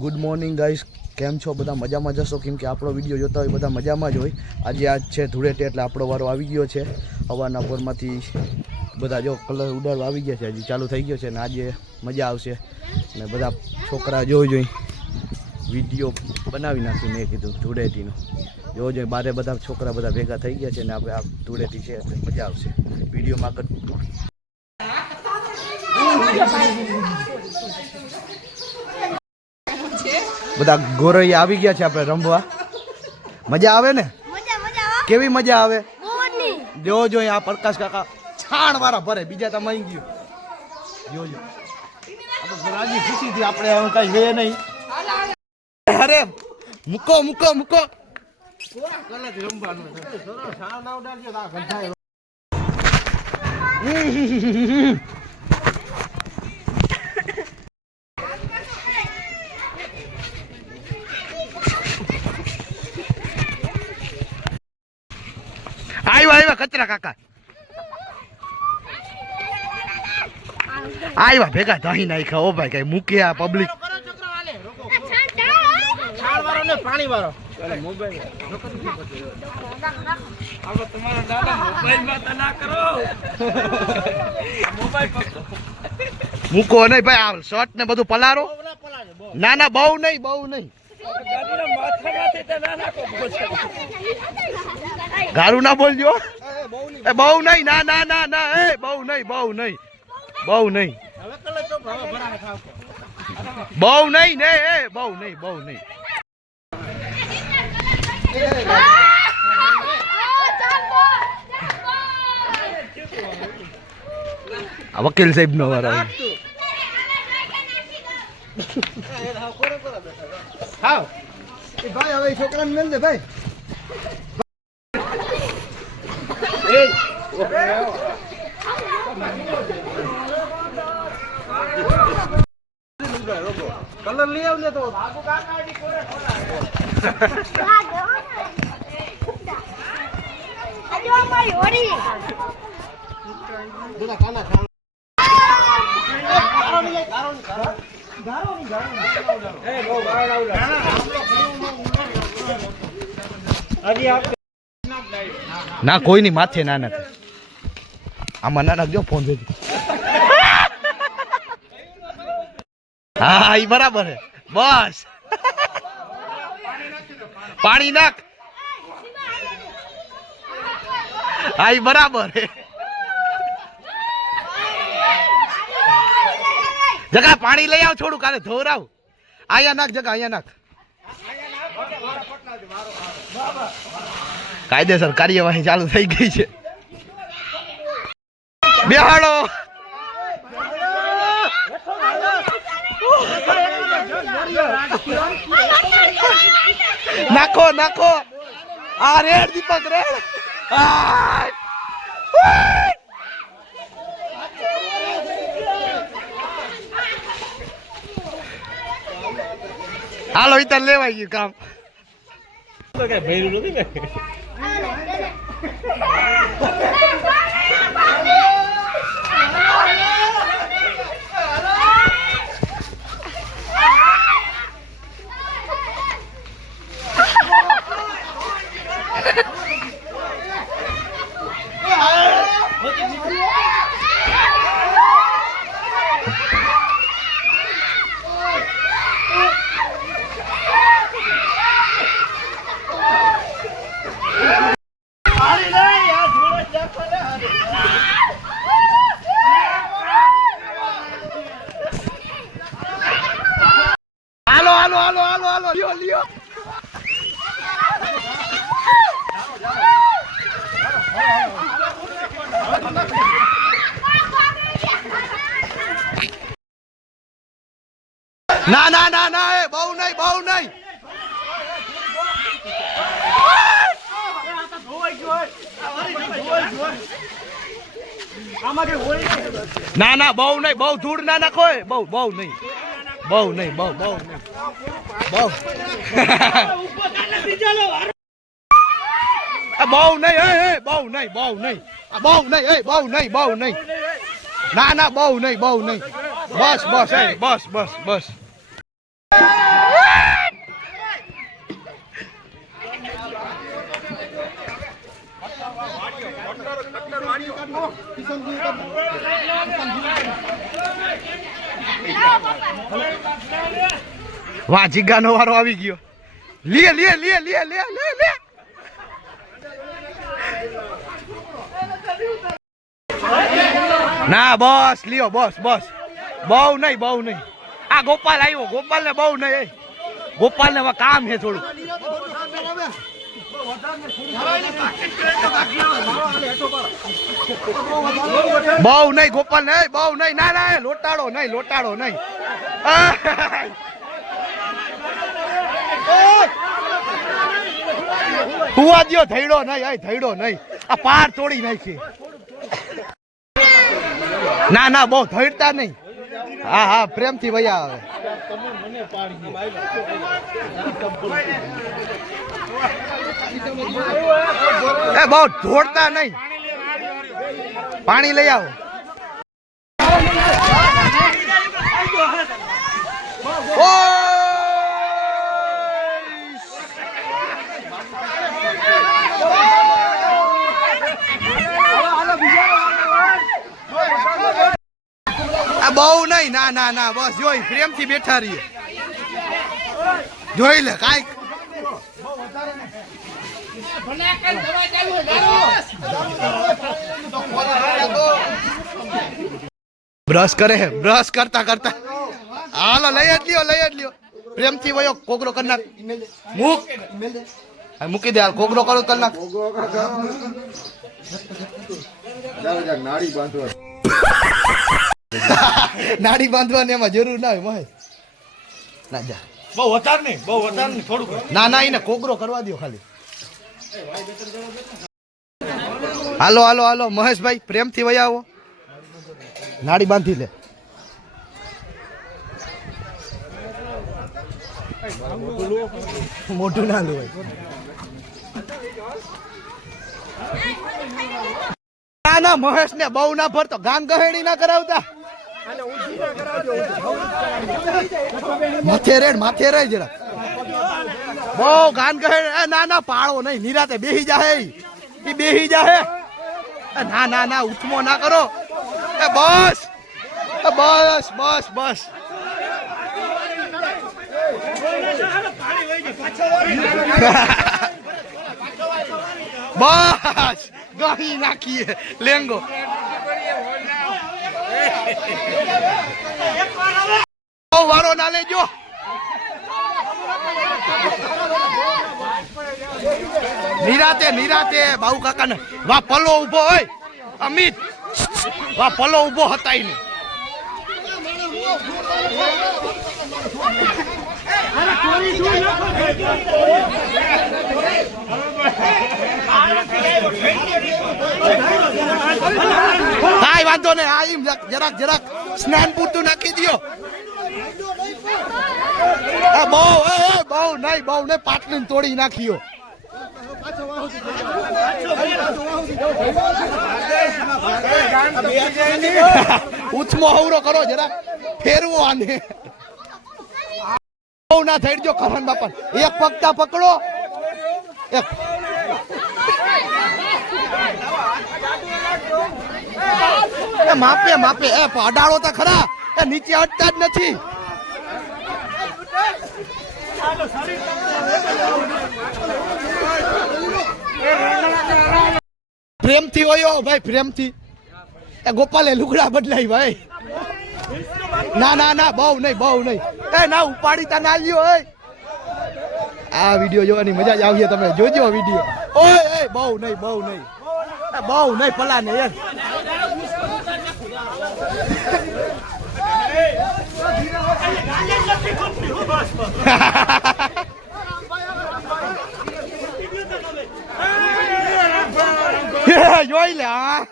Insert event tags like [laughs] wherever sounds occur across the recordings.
Good morning guys કેમ છો? બધા મજામાં જશો કેમ કે આપણો વીડિયો જોતા હોય બધા મજામાં જ હોય. આજે આજ છે ધૂળેટી, એટલે આપણો વારો આવી ગયો છે. હવાના પોરમાંથી બધા જો કલર ઉડાડવા આવી ગયા છે. હજી ચાલુ થઈ ગયો છે ને આજે મજા આવશે. ને બધા છોકરા જોઈ જોઈ વીડિયો બનાવી નાખ્યું મેં કીધું ધૂળેટીનો. જોવો જોઈએ બારે બધા છોકરા બધા ભેગા થઈ ગયા છે ને આપણે આ ધૂળેટી છે મજા આવશે. વિડીયોમાં આગળ. બધા ગોરૈયા આવી ગયા છે આપણે રમવા. મજા આવે ને? મજા મજા આવે કેવી મજા આવે? જો જો આ પ્રકાશ કાકા છાણ વાળા ભરે બીજા તમે આવી ગયો. જોજો આપણે રાજી ખુશીથી આપણે હવે કઈ હે નહીં. અરે મૂકો મૂકો મૂકો. આવ્યા આવ્યા કચરા કાકા. આવ્યા ભેગા થઈ નાખ્યા ઓ ભાઈ કઈ મૂક્યા પબ્લિક મૂકો નહીં ભાઈ આ શર્ટ ને બધું પલારો ના ના બહુ નહીં બહુ નહીં. ગારું ના બોલજો. એ બહુ નહીં, ના ના ના ના, એ બહુ નહીં બહુ નહીં બહુ નહીં. બહુ નહીં, ને, એ બહુ નહીં બહુ નહીં. વકીલ સાહેબ નો વારો એ ભાઈ હવે છોકરાને મેલ દે ભાઈ. કલર લઈ આવજે તો. [laughs] હોળી [laughs] ના કોઈ ની માથે ના નથી. આમાં ના નાખજો, ફોન દે હા એ બરાબર હે બસ. પાણી નાખ. હા એ બરાબર છે. જગા પાણી લઈ આવ થોડું કાલે ધોરાવ અહીંયા નાખ જગા અહીંયા નાખ. કાયદેસર કાર્યવાહી ચાલુ થઈ ગઈ છે. બેહાડો. નાખો નાખો. આ રેડ દીપક, રેડ. આ! હાલો ઇતર તાર લેવાઈ ગયું કામ. હાલો હાલો હાલો હાલો હાલો લ્યો લ્યો ના ના ના ના એ બહુ નહીં બહુ નહીં ના ના, બહુ નહીં, બહુ ધૂળ ના નાખો બહુ બહુ નહીં. બહુ નહીં, બહુ બહુ નહીં. બહુ. બહુ નહીં બહુ નહીં બહુ નહીં. બહુ નહીં બહુ નહીં બહુ નહીં. ના ના, બહુ નહીં બહુ નહીં. બસ બસ બસ બસ બસ. વાહ, જીગાનો વારો આવી ગયો. લે લે લે લે લે લે લે. ના, બસ, લ્યો, બસ બસ. બહુ નહીં બહુ નહીં. આ ગોપાલ આવ્યો ગોપાલ ને બહુ નહીં. ગોપાલ ને કામ છે થોડું. બહુ નહીં, ગોપાલ, નહીં, બહુ નહીં. ના ના લોટાડો નહીં લોટાડો નહીં. હુવા દો થઈડો નહીં અહીં થઈડો નહીં. આ પાર તોડી નાખી. ના ના, બહુ થઈડતા નહીં. હા હા, પ્રેમથી ભૈયા આવે. એ બહુ ઢોળતા નહીં. પાણી લઈ આવો. બહુ નહીં, ના ના ના, બસ જોઈ, પ્રેમથી બેઠા રહીએ. જોઈ લે, કાંઈક. બ્રશ કરે બ્રશ કરતા કરતા. હાલો, લઈ જ લ્યો, લઈ જ લ્યો. પ્રેમથી વયો કોગરો કરી નાખ. મૂક. મૂકી દે હાલ કોગરો કરો કરી નાખ. નાડી [laughs] બાંધવા નાડી બાંધવાની એમાં જરૂર ના હોય, મહેશ. ના, જા. બહુ વધારે નહીં, બહુ વધારે નહીં, થોડુંક. ના ના, એને કોગરો કરવા દો ખાલી. હાલો હાલો હાલો, મહેશભાઈ, પ્રેમથી વયા આવો. નાડી બાંધી લે. મોટું ના લો ના ના મહેશ ને બહુ ના ભરતો. ગામ ગહેડી ના કરાવતા. માથે રેડ, માથે રે જરા. બહુ ગાન કહે ના ના, પાળો નહીં, નિરાતે બેહી જાહે. ઈ બેહી જાહે. એ ના ના ના, ઉઠમો ના કરો. એ બસ એ બસ બસ બસ. [laughs] બસ, ગહી નાખીએ લેંગો. વારો ના લેજો. નિરાતે નિરાતે બાબુ કાકા ને વા પલો ઊભો હોય. અમિત વા પલો ઊભો હતાય ને કાંઈ વાંધો નહીં આ એમ જરાક જરાક સ્નાન પૂરતું નાખી દો બહુ એ એ, બહુ નહીં બહુ નહીં પાટલી તોડી નાખ્યો. ઉથમો હવરો કરો જરા ફેરવો આને. ના થઈ જો ખરાન બાપા એક પગતા પકડો. એક. માપે માપે. એ અડાડો તો ખરા. એ નીચે અડતા જ નથી. પ્રેમથી હોયો ભાઈ, પ્રેમથી. એ ગોપાલે લુગડા બદલાય ભાઈ. ના ના ના, બહુ નહીં બહુ નહીં. એ ના ઉપાડી તા ના લ્યો એ આ વીડિયો જોવાની મજા જ આવશે તમે જોજો વીડિયો. ઓય એ બહુ નહીં બહુ નહીં. બહુ નહીં પલા ને યાર. [laughs] જોઈ લે હા.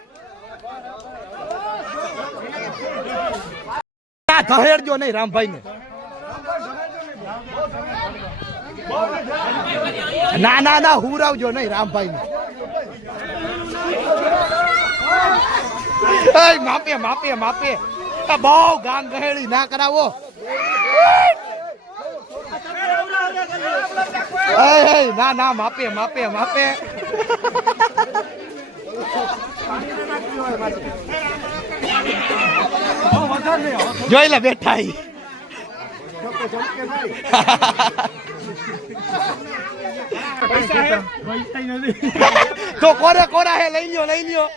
ધહેડજો નહીં રામભાઈ ને ના ના ના હું રાવજો નહીં રામભાઈ ને માપે માપે માપે. બહુ ગામ ગહેડી ના કરાવો. ના ના, માપે માપે માપે. જોઈ લે, બેઠા. તો કોરે કોરા હે લઈ લ્યો લઈ લ્યો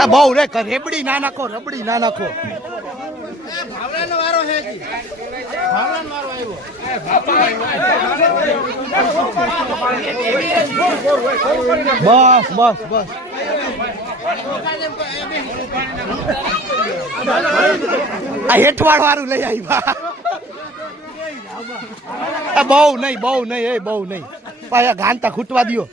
આ બહુ રે રેબડી ના નાખો રબડી ના નાખો બસ બસ બસ. આ હેઠવાડ વાળું લઈ આવ્યા બહુ નહીં બહુ નહીં, એ બહુ નહીં. પાછા ગાંતા ખૂટવા દ્યો.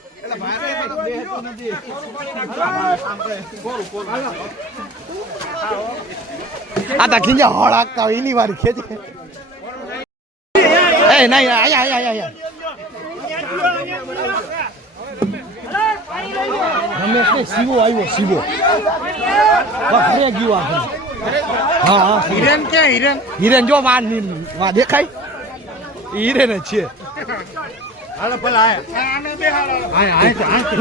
આ તા ખીંજા હળ આગતા હોય એની વાર ખેંચે. એ નહીં અહીંયા અહીંયા અહીંયા રમેશ ને આવ્યો શિવો. ઘરે ગયો આ હા હા હિરેન કે હિરેન? હિરેન જો માં વા દેખાય. હિરેન છે.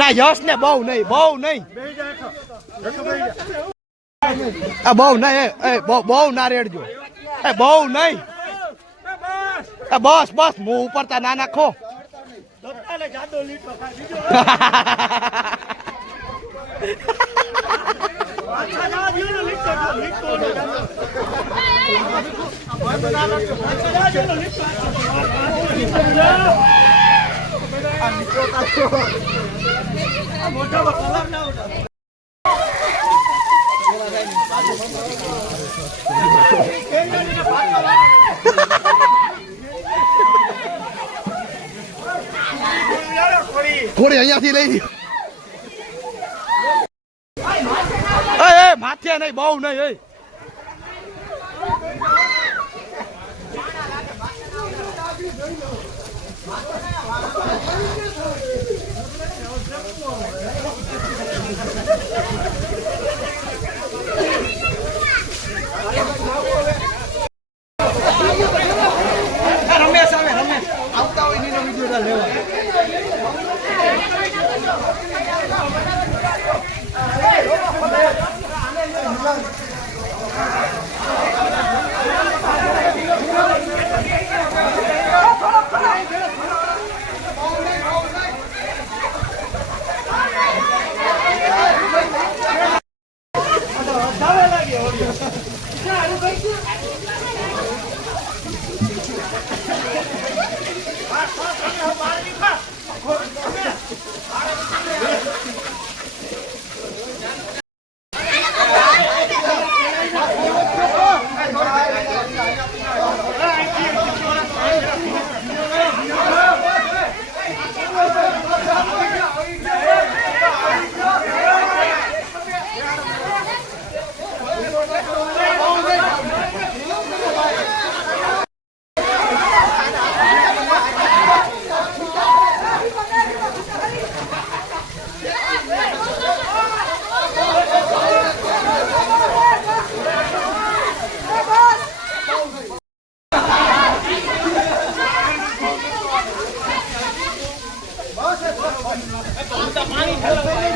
ના યશ ને બહુ નહીં બહુ નહીં. આ બહુ નહીં એ, એ બહુ બહુ ના રેડજો. એ બહુ નહીં. એ બસ બસ ઉપર તા ના નાખો. કોડી અહીંયાથી લઈ લ્યો. માથે નહીં બહુ નહીં Hello,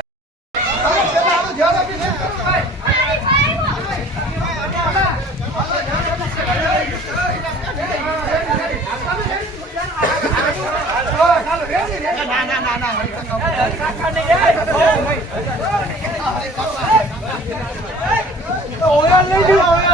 ઓયા લઈ ગયો